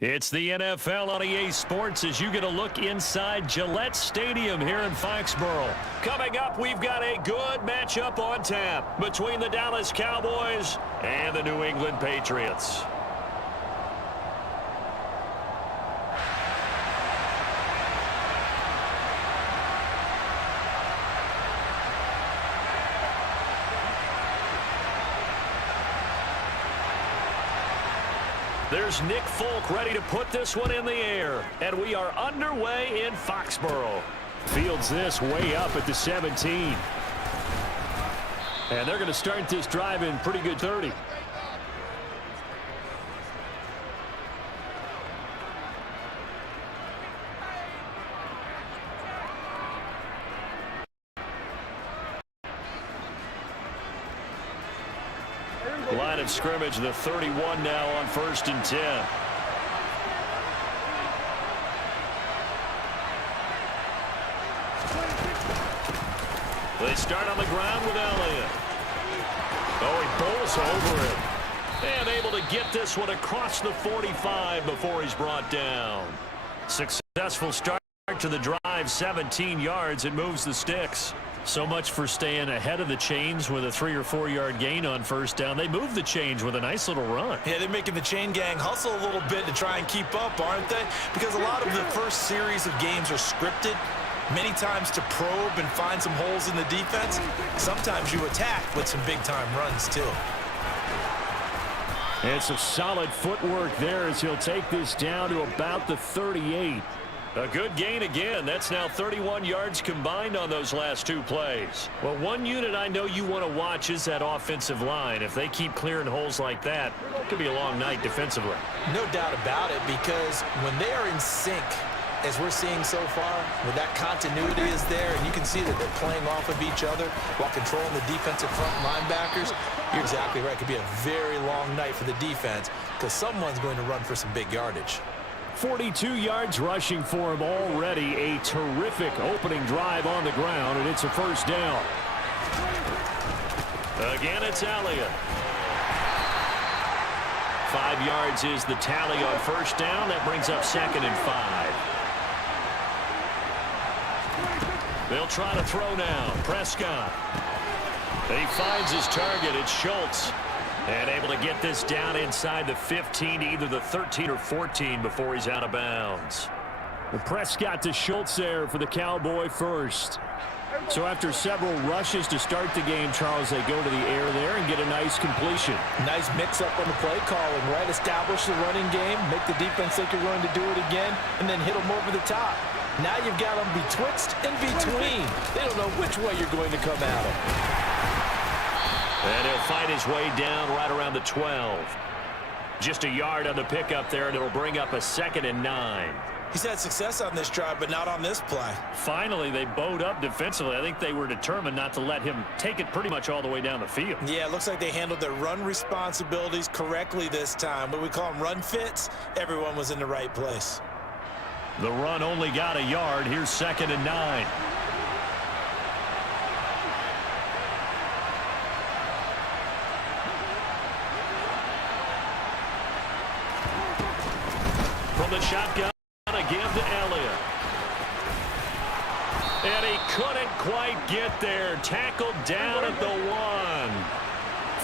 It's the NFL on EA Sports as you get a look inside Gillette Stadium here in Foxborough. Coming up, we've got a good matchup on tap between the Dallas Cowboys and the New England Patriots. There's Nick Folk ready to put this one in the air. And we are underway in Foxborough. Fields this way up at the 17. And they're going to start this drive in pretty good 30. Line of scrimmage, the 31 now on 1st and 10. They start on the ground with Elliott. Oh, he bowls over it. And able to get this one across the 45 before he's brought down. Successful start to the drive, 17 yards. It moves the sticks. So much for staying ahead of the chains with a 3 or 4 yard gain on 1st down. They move the chains with a nice little run. Yeah, they're making the chain gang hustle a little bit to try and keep up, aren't they? Because a lot of the first series of games are scripted, many times to probe and find some holes in the defense. Sometimes you attack with some big-time runs, too. And some solid footwork there as he'll take this down to about the 38. A good gain again. That's now 31 yards combined on those last 2 plays. Well, one unit I know you want to watch is that offensive line. If they keep clearing holes like that, it could be a long night defensively. No doubt about it, because when they are in sync, as we're seeing so far, when that continuity is there, and you can see that they're playing off of each other while controlling the defensive front linebackers, you're exactly right. It could be a very long night for the defense because someone's going to run for some big yardage. 42 yards rushing for him already. A terrific opening drive on the ground, and it's a 1st down. Again, it's Elliott. 5 yards is the tally on 1st down. That brings up 2nd and 5. They'll try to throw now. Prescott. He finds his target. It's Schultz. And able to get this down inside the 15, either the 13 or 14 before he's out of bounds. The Prescott to Schultz there for the Cowboy first. So after several rushes to start the game, Charles, they go to the air there and get a nice completion. Nice mix-up on the play calling, right? Establish the running game, make the defense think you're going to do it again, and then hit them over the top. Now you've got them betwixt and between. They don't know which way you're going to come at them. And he'll find his way down right around the 12. Just a yard on the pickup there, and it'll bring up a 2nd and 9. He's had success on this drive, but not on this play. Finally, they bowed up defensively. I think they were determined not to let him take it pretty much all the way down the field. Yeah, it looks like they handled their run responsibilities correctly this time. What we call them run fits, everyone was in the right place. The run only got a yard. Here's 2nd and 9. From the shotgun, again to Elliott. And he couldn't quite get there. Tackled down at the 1.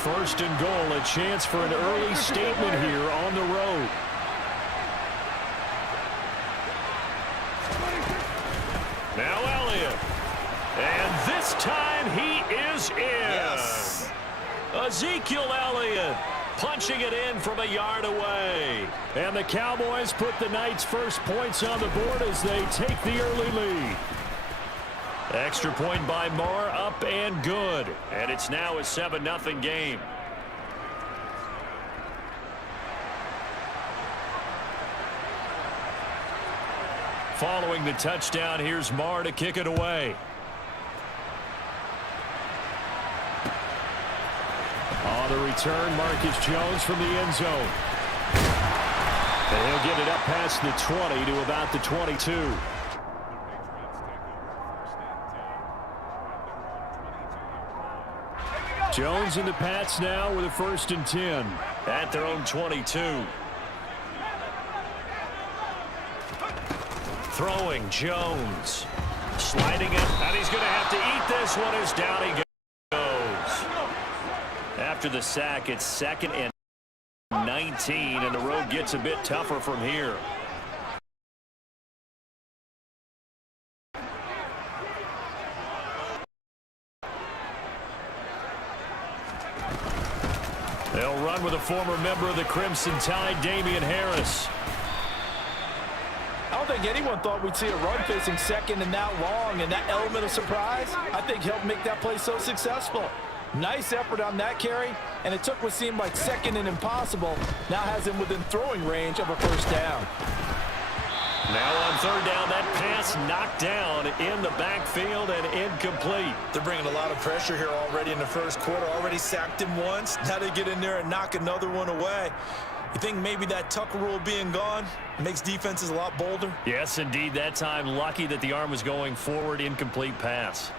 1st and goal, a chance for an early statement here on the road. Now Elliott. And this time he is in. Yes. Ezekiel Elliott punching it in from a yard away. And the Cowboys put the night's first points on the board as they take the early lead. Extra point by Moore, up and good. And it's now a 7-0 game. Following the touchdown, here's Moore to kick it away. On the return, Marcus Jones from the end zone. And he'll get it up past the 20 to about the 22. Jones and the Pats now with a 1st and 10 at their own 22. Throwing, Jones. Sliding it, and he's going to have to eat this one as down he goes. After the sack, it's 2nd and 19, and the road gets a bit tougher from here. They'll run with a former member of the Crimson Tide, Damian Harris. I don't think anyone thought we'd see a run facing 2nd and that long, and that element of surprise, I think, helped make that play so successful. Nice effort on that carry, and it took what seemed like 2nd and impossible, now has him within throwing range of a first down. Now on 3rd down, that pass knocked down in the backfield and incomplete. They're bringing a lot of pressure here already in the first quarter. Already sacked him once. Now they get in there and knock another one away. You think maybe that Tucker rule being gone makes defenses a lot bolder? Yes, indeed. That time, lucky that the arm was going forward. Incomplete pass.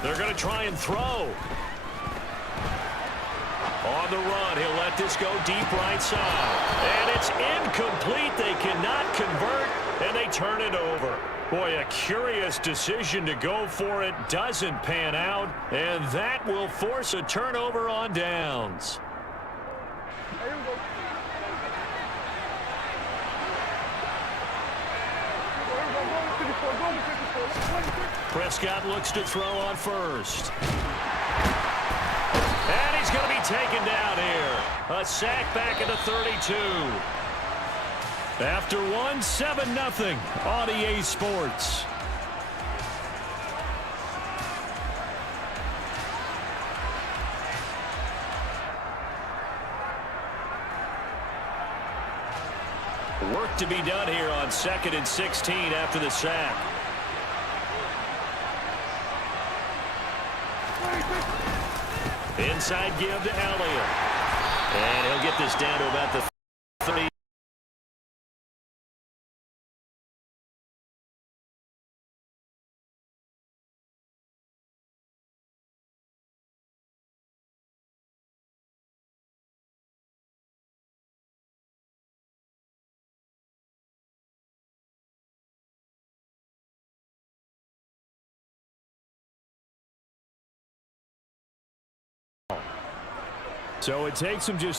They're going to try and throw. On the run, he'll let this go deep right side. And it's incomplete. They cannot convert, and they turn it over. Boy, a curious decision to go for it. Doesn't pan out, and that will force a turnover on downs. Prescott looks to throw on 1st. And he's going to be taken down here. A sack back at the 32. After 1, 7-0 on EA Sports. Work to be done here on 2nd and 16 after the sack. Inside give to Elliott. And he'll get this down to about the 30. So it takes him just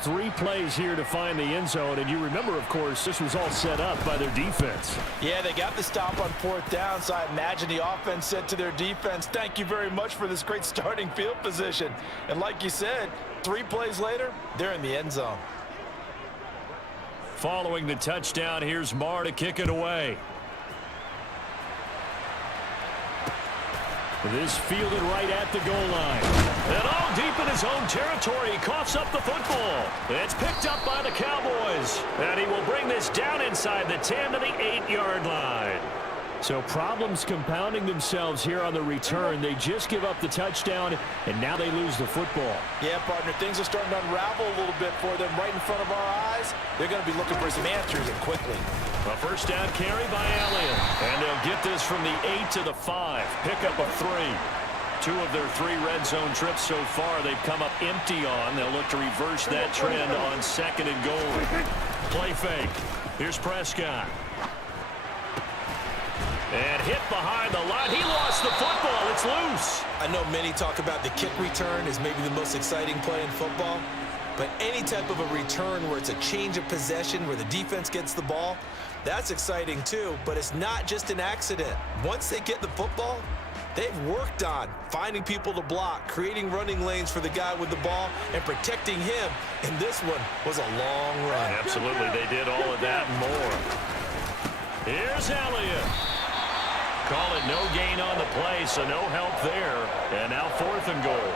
3 plays here to find the end zone. And you remember, of course, this was all set up by their defense. Yeah, they got the stop on 4th down, so I imagine the offense said to their defense, thank you very much for this great starting field position. And like you said, 3 plays later, they're in the end zone. Following the touchdown, here's Marr to kick it away. This fielded right at the goal line. And all deep in his own territory, he coughs up the football. It's picked up by the Cowboys. And he will bring this down inside the 10 to the 8-yard line. So problems compounding themselves here on the return. They just give up the touchdown, and now they lose the football. Yeah, partner, things are starting to unravel a little bit for them right in front of our eyes. They're going to be looking for some answers, and quickly. A first down carry by Elliott. And they'll get this from the 8 to the 5. Pickup of 3. 2 of their 3 red zone trips so far they've come up empty on. They'll look to reverse that trend on 2nd and goal. Play fake. Here's Prescott. And hit behind the line. He lost the football. It's loose. I know many talk about the kick return as maybe the most exciting play in football. But any type of a return where it's a change of possession, where the defense gets the ball, that's exciting too. But it's not just an accident. Once they get the football, they've worked on finding people to block, creating running lanes for the guy with the ball, and protecting him. And this one was a long run. Absolutely. They did all of that and more. Here's Elliott. Call it no gain on the play, so no help there. And now 4th and goal.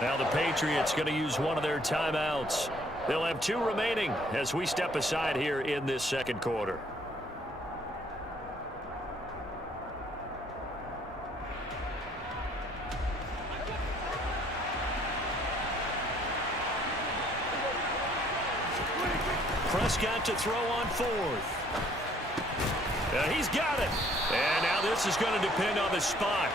Now the Patriots going to use one of their timeouts. They'll have 2 remaining as we step aside here in this second quarter. Prescott to throw on fourth. He's got it. And now this is going to depend on the spot.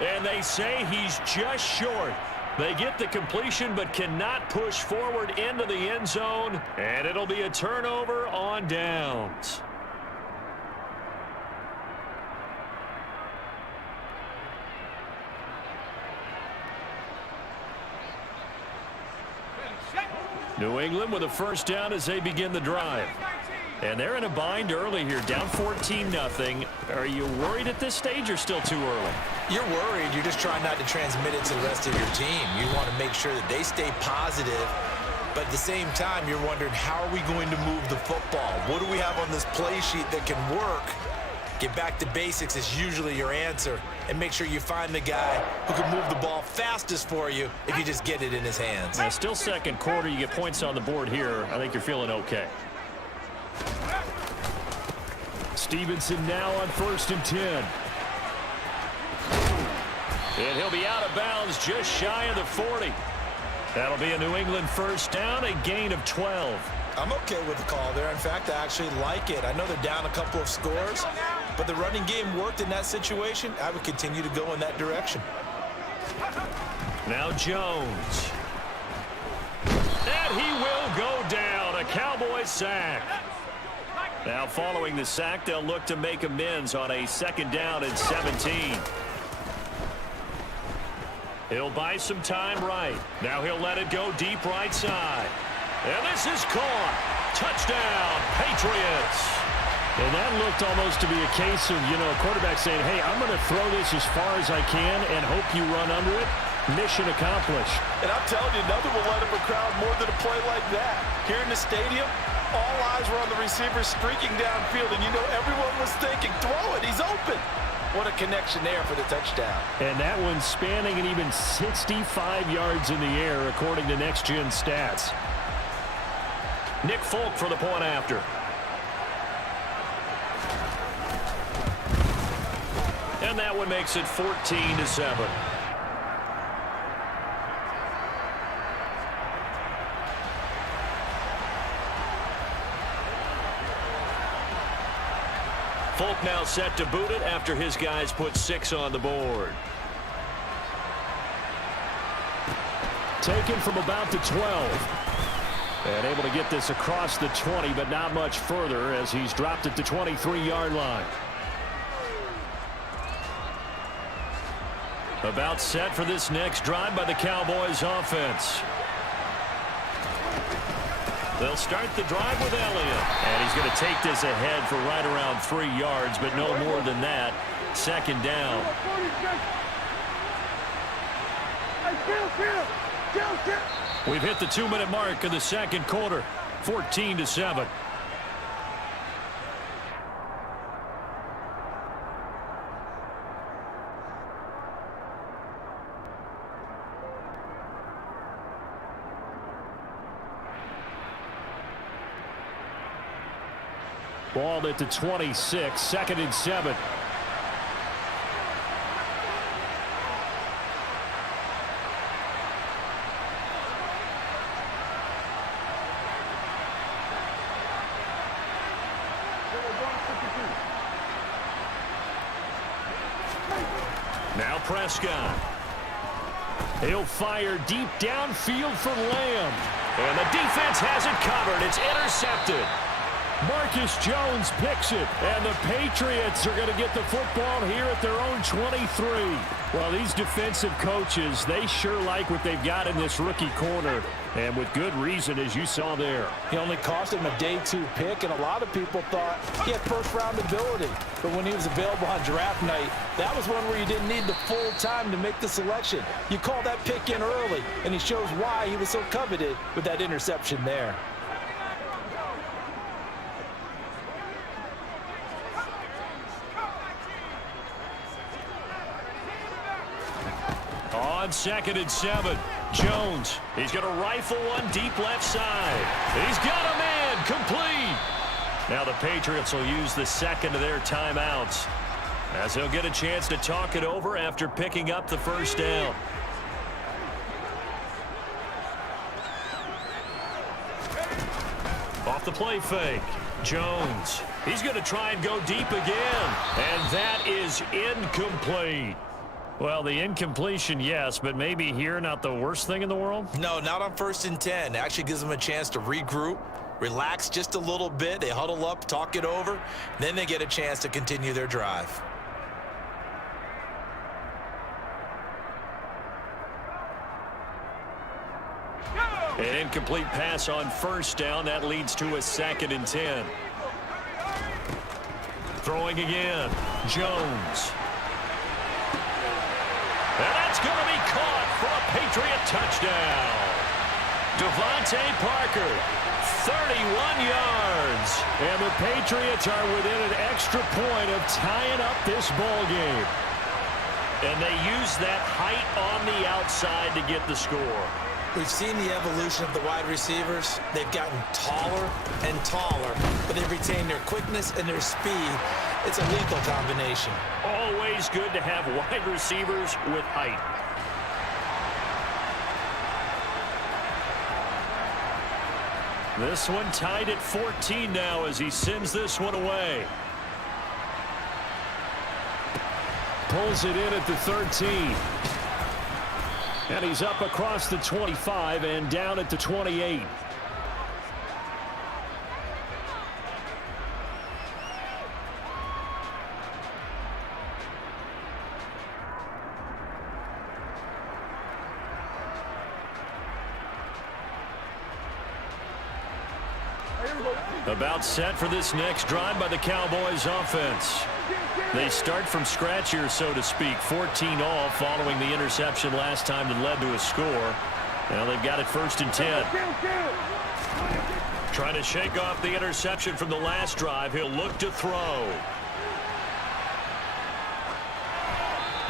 And they say he's just short. They get the completion but cannot push forward into the end zone. And it'll be a turnover on downs. New England with a first down as they begin the drive. And they're in a bind early here, down 14-0. Are you worried at this stage or still too early? You're worried. You're just trying not to transmit it to the rest of your team. You want to make sure that they stay positive. But at the same time, you're wondering, how are we going to move the football? What do we have on this play sheet that can work? Get back to basics is usually your answer. And make sure you find the guy who can move the ball fastest for you if you just get it in his hands. Now, still second quarter. You get points on the board here. I think you're feeling okay. Stevenson now on 1st and 10. And he'll be out of bounds just shy of the 40. That'll be a New England first down, a gain of 12. I'm okay with the call there. In fact, I actually like it. I know they're down a couple of scores, but the running game worked in that situation. I would continue to go in that direction. Now Jones. And he will go down. A Cowboys sack. Now following the sack, they'll look to make amends on a 2nd down and 17. He'll buy some time right. Now he'll let it go deep right side. And this is caught. Touchdown, Patriots. And that looked almost to be a case of, a quarterback saying, hey, I'm going to throw this as far as I can and hope you run under it. Mission accomplished. And I'm telling you, nothing will let up a crowd more than a play like that. Here in the stadium, all eyes were on the receiver streaking downfield, and everyone was thinking, throw it, he's open. What a connection there for the touchdown. And that one spanning an even 65 yards in the air, according to Next Gen Stats. Nick Folk for the point after. And that one makes it 14-7. Folk now set to boot it after his guys put 6 on the board. Taken from about the 12. And able to get this across the 20, but not much further as he's dropped it to 23-yard line. About set for this next drive by the Cowboys offense. They'll start the drive with Elliott. And he's going to take this ahead for right around 3 yards, but no more than that. 2nd down. We've hit the 2-minute mark of the 2nd quarter. 14-7. Ball at the 26, 2nd and 7. Now Prescott. He'll fire deep downfield for Lamb. And the defense has it covered. It's intercepted. Marcus Jones picks it, and the Patriots are going to get the football here at their own 23. Well, these defensive coaches, they sure like what they've got in this rookie corner, and with good reason, as you saw there. He only cost him a day 2 pick, and a lot of people thought he had first-round ability. But when he was available on draft night, that was one where you didn't need the full time to make the selection. You call that pick in early, and he shows why he was so coveted with that interception there. On 2nd and 7, Jones. He's going to rifle one deep left side. He's got a man complete. Now the Patriots will use the 2nd of their timeouts as they'll get a chance to talk it over after picking up the first down. Off the play fake. Jones. He's going to try and go deep again. And that is incomplete. Well, the incompletion, yes, but maybe here not the worst thing in the world? No, not on 1st and 10. It actually gives them a chance to regroup, relax just a little bit. They huddle up, talk it over. Then they get a chance to continue their drive. An incomplete pass on 1st down. That leads to a 2nd and 10. Throwing again. Jones. And that's going to be caught for a Patriot touchdown. Devontae Parker, 31 yards. And the Patriots are within an extra point of tying up this ball game. And they use that height on the outside to get the score. We've seen the evolution of the wide receivers. They've gotten taller and taller, but they've retained their quickness and their speed. It's a lethal combination. Always good to have wide receivers with height. This one tied at 14 now as he sends this one away. Pulls it in at the 13. And he's up across the 25 and down at the 28. About set for this next drive by the Cowboys offense. They start from scratch here, so to speak. 14 all following the interception last time that led to a score. Now they've got it 1st and 10. Trying to shake off the interception from the last drive. He'll look to throw.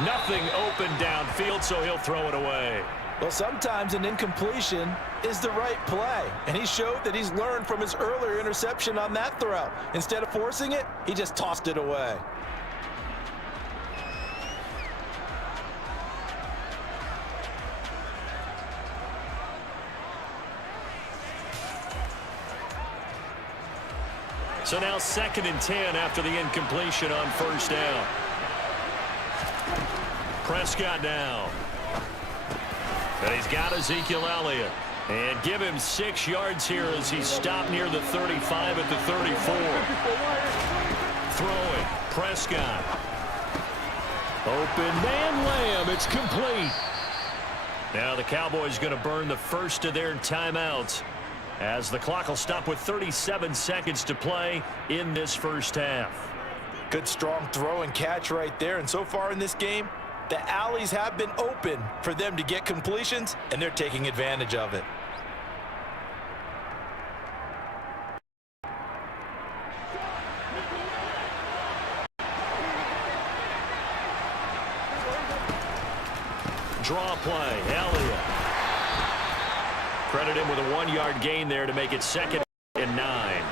Nothing open downfield, so he'll throw it away. Well, sometimes an incompletion is the right play, and he showed that he's learned from his earlier interception on that throw. Instead of forcing it, he just tossed it away. So now 2nd and 10 after the incompletion on 1st down. Prescott now. And he's got Ezekiel Elliott. And give him 6 yards here as he's stopped near the 35 at the 34. Throwing. Prescott. Open man Lamb. It's complete. Now the Cowboys going to burn the first of their timeouts as the clock will stop with 37 seconds to play in this first half. Good strong throw and catch right there. And so far in this game, the alleys have been open for them to get completions, and they're taking advantage of it. Draw play. Elliott. Credit him with a 1-yard gain there to make it 2nd and 9.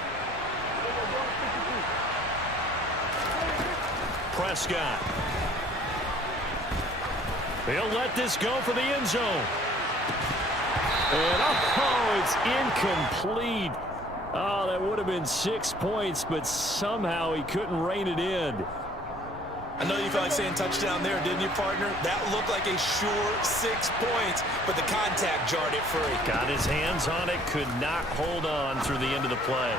Prescott. He'll let this go for the end zone. And oh, it's incomplete. Oh, that would have been 6 points, but somehow he couldn't rein it in. I know you felt like saying touchdown there, didn't you, partner? That looked like a sure 6 points, but the contact jarred it free. Got his hands on it, could not hold on through the end of the play.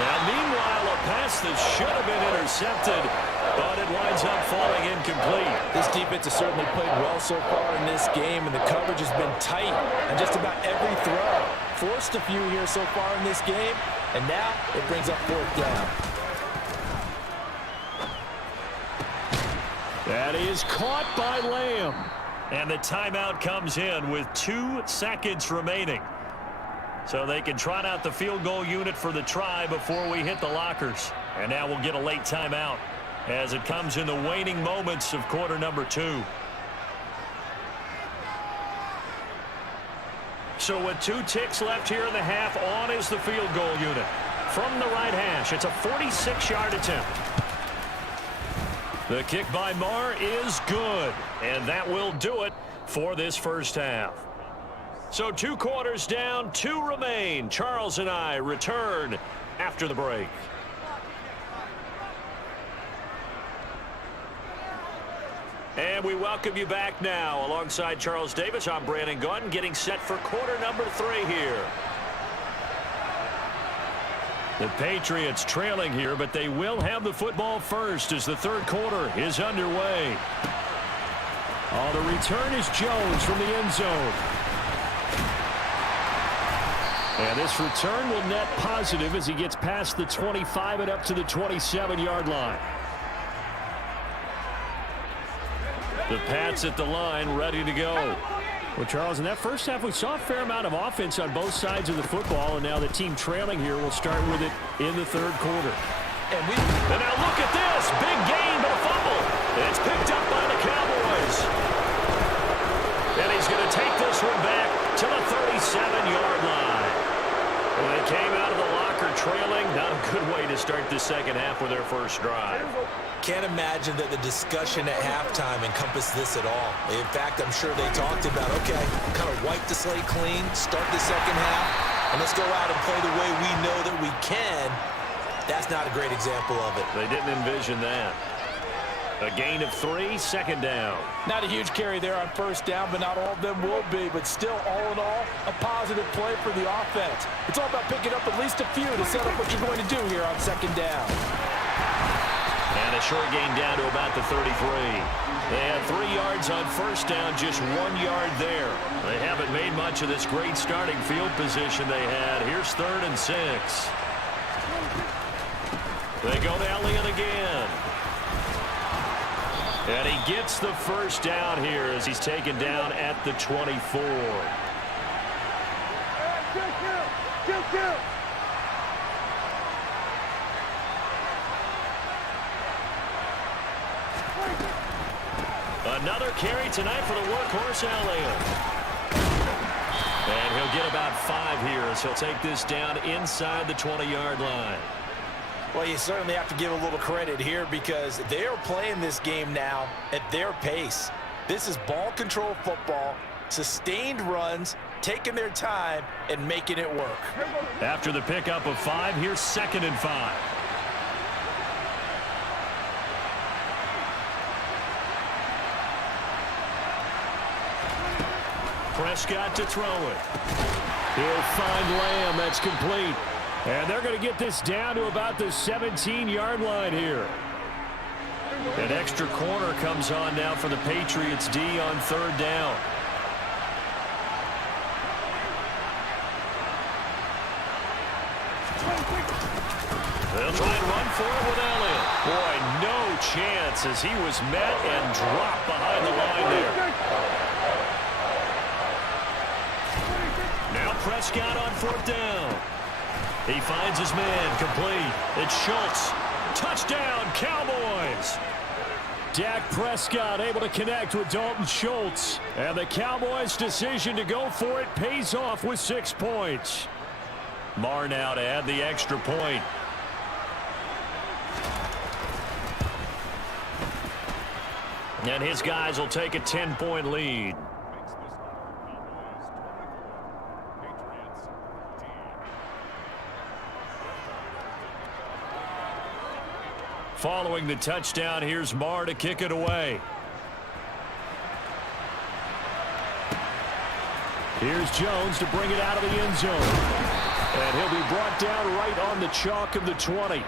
Now, meanwhile, a pass that should have been intercepted, but it winds up falling incomplete. This defense has certainly played well so far in this game, and the coverage has been tight on just about every throw. Forced a few here so far in this game, and now it brings up 4th down. That is caught by Lamb. And the timeout comes in with 2 seconds remaining. So they can trot out the field goal unit for the try before we hit the lockers. And now we'll get a late timeout as it comes in the waning moments of quarter number 2. So with 2 ticks left here in the half, on is the field goal unit. From the right hash, it's a 46-yard attempt. The kick by Marr is good, and that will do it for this first half. So 2 quarters down, 2 remain. Charles and I return after the break. And we welcome you back now. Alongside Charles Davis, I'm Brandon Gaudin, getting set for quarter number 3 here. The Patriots trailing here, but they will have the football first as the third quarter is underway. Oh, the return is Jones from the end zone. And this return will net positive as he gets past the 25 and up to the 27-yard line. The Pats at the line, ready to go. Well, Charles, in that first half, we saw a fair amount of offense on both sides of the football, and now the team trailing here will start with it in the third quarter. And now look at this. Big gain, but a fumble. It's picked up by the Cowboys. And he's going to take this one back to the 37-yard line. Well, they came out of the locker trailing. Not a good way to start the second half with their first drive. Can't imagine that the discussion at halftime encompassed this at all. In fact, I'm sure they talked about, okay, kind of wipe the slate clean, start the second half, and let's go out and play the way we know that we can. That's not a great example of it. They didn't envision that. A gain of 3, second down. Not a huge carry there on first down, but not all of them will be. But still, all in all, a positive play for the offense. It's all about picking up at least a few to set up what you're going to do here on second down. And a short gain down to about the 33. They had 3 yards on first down, just 1 yard there. They haven't made much of this great starting field position they had. Here's 3rd and 6. They go to Elliott again. And he gets the first down here as he's taken down at the 24. Another carry tonight for the workhorse Elliott. And he'll get about 5 here as he'll take this down inside the 20-yard line. Well, you certainly have to give a little credit here because they are playing this game now at their pace. This is ball control football, sustained runs, taking their time, and making it work. After the pickup of 5, here's 2nd and 5. Prescott to throw it. He'll find Lamb. That's complete. And they're going to get this down to about the 17-yard line here. An extra corner comes on now for the Patriots D on 3rd down. They'll try and run for it with Elliott. Boy, no chance as he was met and dropped behind the line there. Now Prescott on 4th down. He finds his man, complete. It's Schultz. Touchdown, Cowboys. Dak Prescott able to connect with Dalton Schultz. And the Cowboys' decision to go for it pays off with 6 points. Marr now to add the extra point. And his guys will take a 10-point lead. Following the touchdown, here's Marr to kick it away. Here's Jones to bring it out of the end zone. And he'll be brought down right on the chalk of the 20.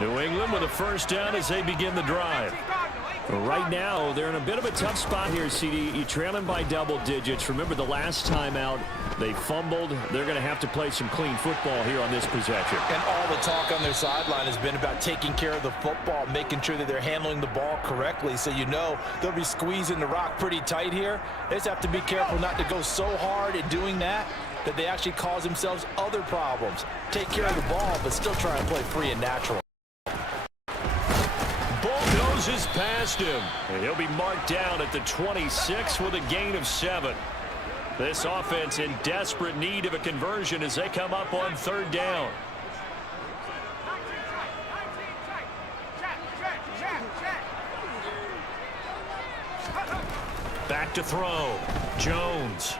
New England with a first down as they begin the drive. Right now, they're in a bit of a tough spot here, CD. You trail them by double digits. Remember the last time out, they fumbled. They're going to have to play some clean football here on this possession. And all the talk on their sideline has been about taking care of the football, making sure that they're handling the ball correctly. So you know they'll be squeezing the rock pretty tight here. They just have to be careful not to go so hard at doing that they actually cause themselves other problems. Take care of the ball, but still try and play free and natural. Is past him, and he'll be marked down at the 26 with a gain of 7. This offense in desperate need of a conversion as they come up on 3rd down. Back to throw. Jones.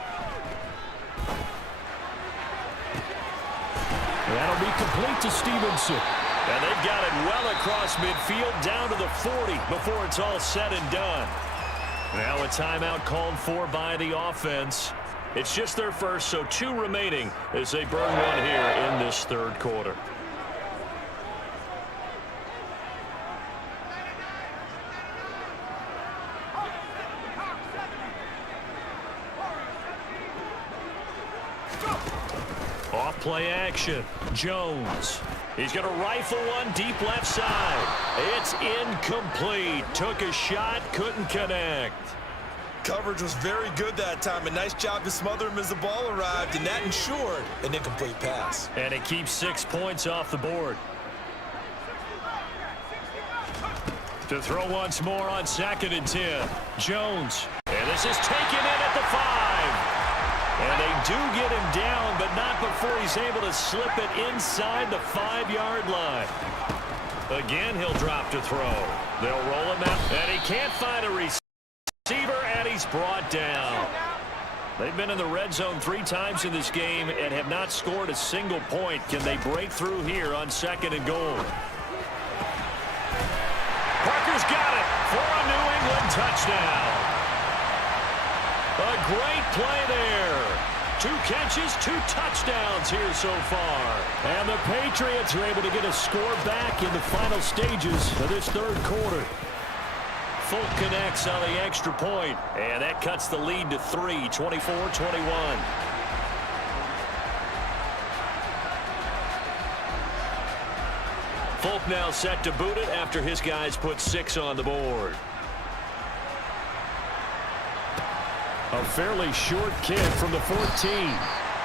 That'll be complete to Stevenson. And they've got it well across midfield down to the 40 before it's all said and done. Now a timeout called for by the offense. It's just their first, so 2 remaining as they burn one here in this third quarter. Off play action. Jones. He's going to rifle one deep left side. It's incomplete. Took a shot, couldn't connect. Coverage was very good that time. A nice job to smother him as the ball arrived, and that ensured an incomplete pass. And it keeps 6 points off the board. To throw once more on 2nd and 10. Jones. And this is taken in at the 5. And they do get him down, but not before he's able to slip it inside the 5-yard line. Again, he'll drop to throw. They'll roll him out, and he can't find a receiver, and he's brought down. They've been in the red zone 3 times in this game and have not scored a single point. Can they break through here on 2nd and goal? Parker's got it for a New England touchdown. A great play there. 2 catches, 2 touchdowns here so far. And the Patriots are able to get a score back in the final stages of this third quarter. Folk connects on the extra point, and that cuts the lead to 3, 24-21. Folk now set to boot it after his guys put 6 on the board. A fairly short kick from the 14.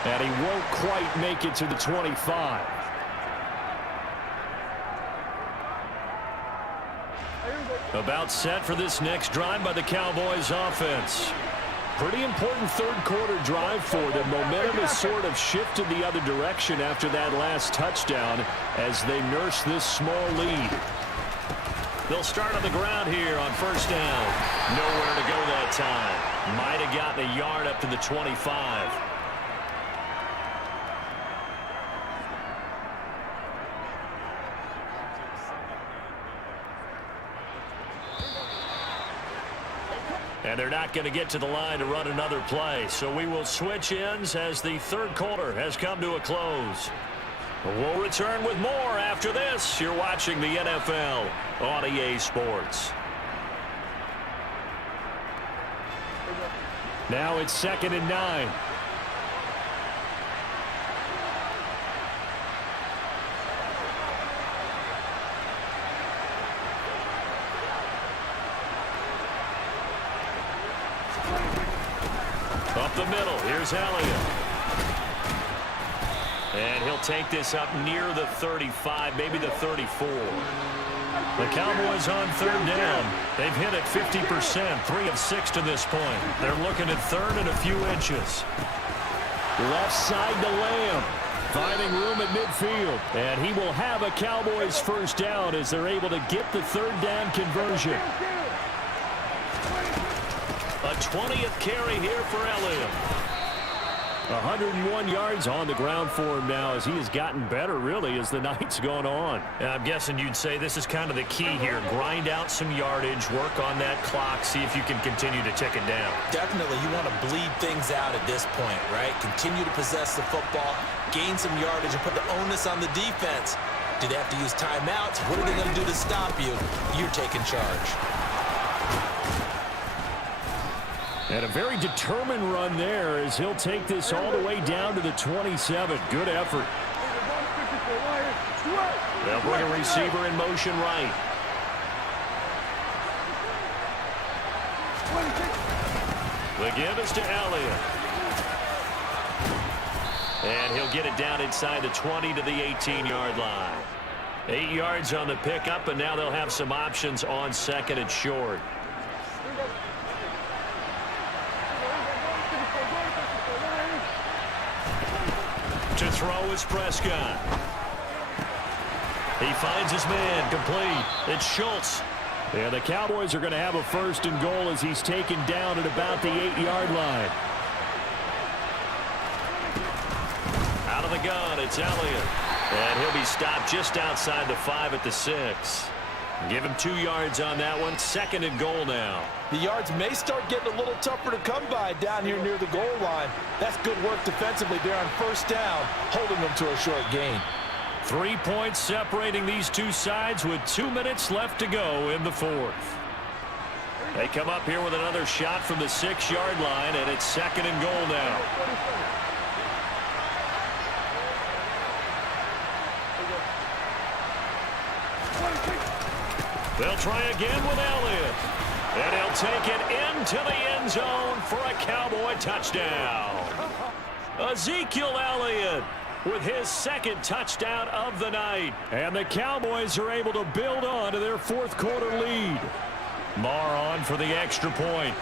And he won't quite make it to the 25. About set for this next drive by the Cowboys offense. Pretty important third quarter drive for them. Momentum has sort of shifted the other direction after that last touchdown as they nurse this small lead. They'll start on the ground here on first down. Nowhere to go that time. Might have gotten a yard up to the 25. And they're not going to get to the line to run another play. So we will switch ends as the third quarter has come to a close. We'll return with more after this. You're watching the NFL on EA Sports. Now it's 2nd and 9. Up the middle, here's Elliott. And he'll take this up near the 35, maybe the 34. The Cowboys on third down. They've hit it 50%, 3 of 6 to this point. They're looking at third and a few inches. Left side to Lamb. Finding room at midfield. And he will have a Cowboys first down as they're able to get the third down conversion. A 20th carry here for Elliott. 101 yards on the ground for him now as he has gotten better, really, as the night's gone on. And I'm guessing you'd say this is kind of the key here. Grind out some yardage, work on that clock, see if you can continue to tick it down. Definitely, you want to bleed things out at this point, right? Continue to possess the football, gain some yardage, and put the onus on the defense. Do they have to use timeouts? What are they going to do to stop you? You're taking charge. And a very determined run there as he'll take this all the way down to the 27. Good effort. They'll bring a receiver in motion right. The give is to Elliott. And he'll get it down inside the 20 to the 18-yard line. 8 yards on the pickup, and now they'll have some options on second and short. To throw is Prescott. He finds his man complete. It's Schultz. Yeah, the Cowboys are going to have a 1st and goal as he's taken down at about the 8-yard line. Out of the gun, it's Elliott. And he'll be stopped just outside the 5 at the 6. Give him 2 yards on that one. 2nd and goal now. The yards may start getting a little tougher to come by down here near the goal line. That's good work defensively there on 1st down, holding them to a short gain. 3 points separating these two sides with 2 minutes left to go in the 4th. They come up here with another shot from the 6-yard line, and it's 2nd and goal now. They'll try again with Elliott. And he'll take it into the end zone for a Cowboy touchdown. Ezekiel Elliott with his 2nd touchdown of the night. And the Cowboys are able to build on to their 4th quarter lead. Marr on for the extra point.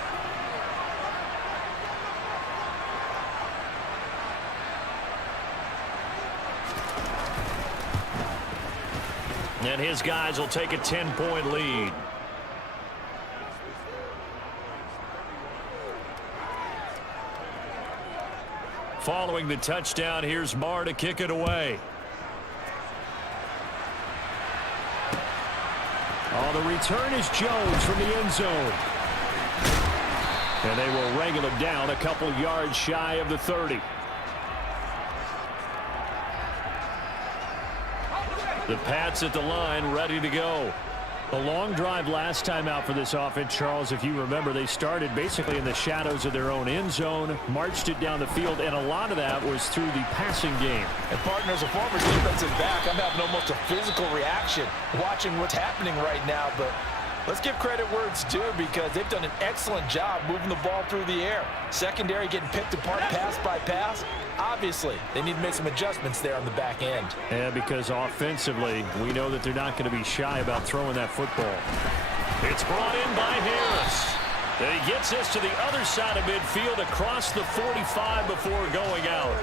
And his guys will take a 10-point lead. Following the touchdown, here's Marr to kick it away. Oh, the return is Jones from the end zone. And they will wrangle him down a couple yards shy of the 30. The Pats at the line, ready to go. A long drive last time out for this offense, Charles. If you remember, they started basically in the shadows of their own end zone, marched it down the field, and a lot of that was through the passing game. And partner, as a former defensive back, I'm having almost a physical reaction watching what's happening right now. But let's give credit where it's due, because they've done an excellent job moving the ball through the air. Secondary getting picked apart pass by pass. Obviously, they need to make some adjustments there on the back end. Yeah, because offensively, we know that they're not going to be shy about throwing that football. It's brought in by Harris. And he gets this to the other side of midfield across the 45 before going out.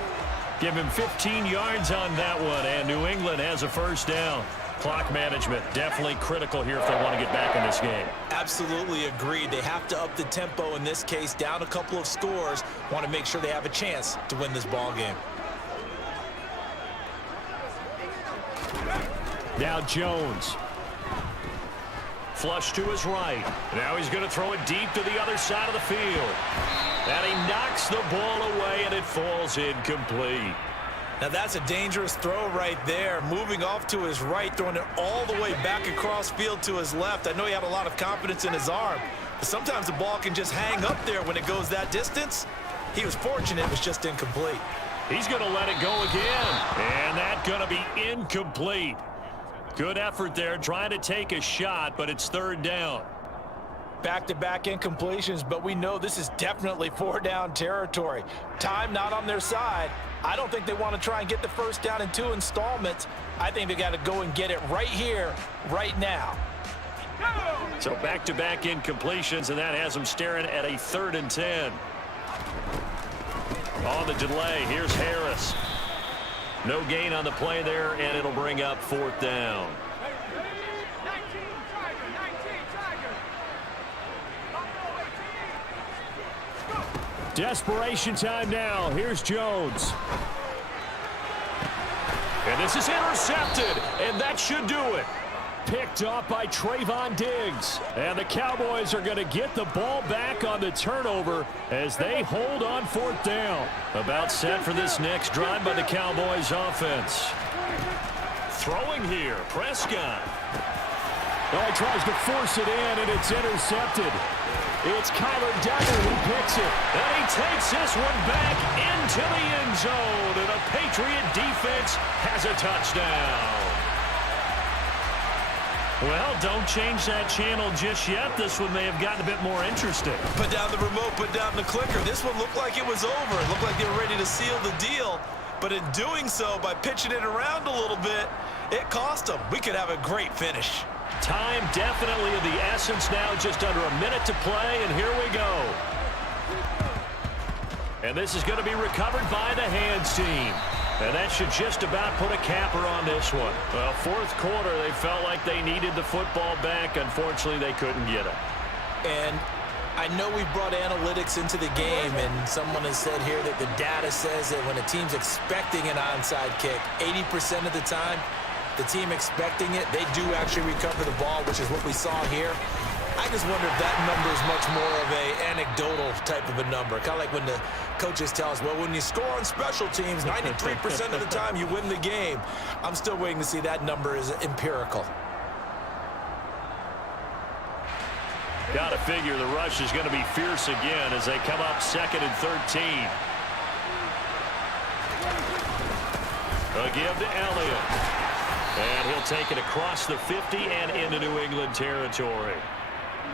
Give him 15 yards on that one, and New England has a 1st down. Clock management definitely critical here if they want to get back in this game. Absolutely agreed. They have to up the tempo in this case, down a couple of scores. Want to make sure they have a chance to win this ball game. Now Jones. Flush to his right. Now he's going to throw it deep to the other side of the field. And he knocks the ball away, and it falls incomplete. Now that's a dangerous throw right there. Moving off to his right, throwing it all the way back across field to his left. I know he had a lot of confidence in his arm, but sometimes the ball can just hang up there when it goes that distance. He was fortunate, it was just incomplete. He's going to let it go again, and that's going to be incomplete. Good effort there, trying to take a shot, but it's 3rd down. Back-to-back incompletions, but we know this is definitely 4-down territory. Time not on their side. I don't think they want to try and get the 1st down in 2 installments. I think they got to go and get it right here, right now. So back-to-back incompletions, and that has them staring at a 3rd and 10. On the delay, here's Harris. No gain on the play there, and it'll bring up 4th down. Desperation time now. Here's Jones. And this is intercepted, and that should do it. Picked off by Trayvon Diggs. And the Cowboys are going to get the ball back on the turnover as they hold on 4th down. About set for this next drive by the Cowboys offense. Throwing here, Prescott. Oh, he tries to force it in, and it's intercepted. It's Kyler Duggar who picks it. And he takes this one back into the end zone. And a Patriot defense has a touchdown. Well, don't change that channel just yet. This one may have gotten a bit more interesting. Put down the remote, put down the clicker. This one looked like it was over. It looked like they were ready to seal the deal. But in doing so, by pitching it around a little bit, it cost them. We could have a great finish. Time definitely of the essence now, just under a minute to play, and here we go. And this is going to be recovered by the hands team. And that should just about put a capper on this one. Well, fourth quarter, they felt like they needed the football back. Unfortunately, they couldn't get it. And I know we brought analytics into the game, and someone has said here that the data says that when a team's expecting an onside kick, 80% of the time, the team expecting it, they do actually recover the ball, which is what we saw here. I just wonder if that number is much more of a anecdotal type of a number. Kind of like when the coaches tell us, well, when you score on special teams, 93% of the time you win the game. I'm still waiting to see that number is empirical. Got to figure the rush is going to be fierce again as they come up 2nd and 13. A give to Elliott. And he'll take it across the 50 and into New England territory.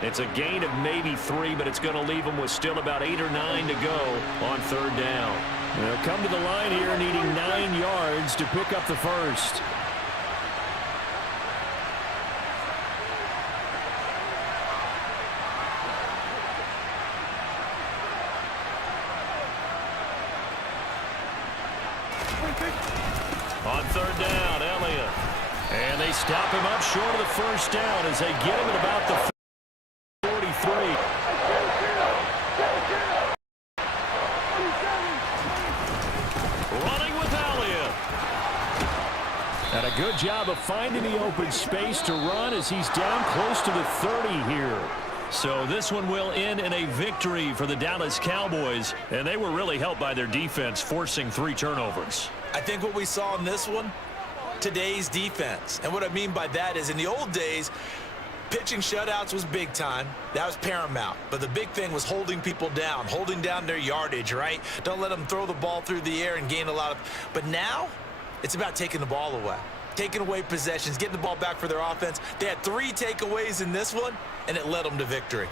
It's a gain of maybe 3, but it's going to leave them with still about 8 or 9 to go on 3rd down. They'll come to the line here needing 9 yards to pick up the first. On 3rd down, Elliott. And they stop him up short of the first down as they get him at about the 43. Running with Elliott. And a good job of finding the open space to run as he's down close to the 30 here. So this one will end in a victory for the Dallas Cowboys, and they were really helped by their defense forcing 3 turnovers. I think what we saw in this one, today's defense. And what I mean by that is in the old days, pitching shutouts was big time. That was paramount. But the big thing was holding people down, holding down their yardage, right? Don't let them throw the ball through the air and gain a lot of... But now, it's about taking the ball away. Taking away possessions, getting the ball back for their offense. They had 3 takeaways in this one, and it led them to victory.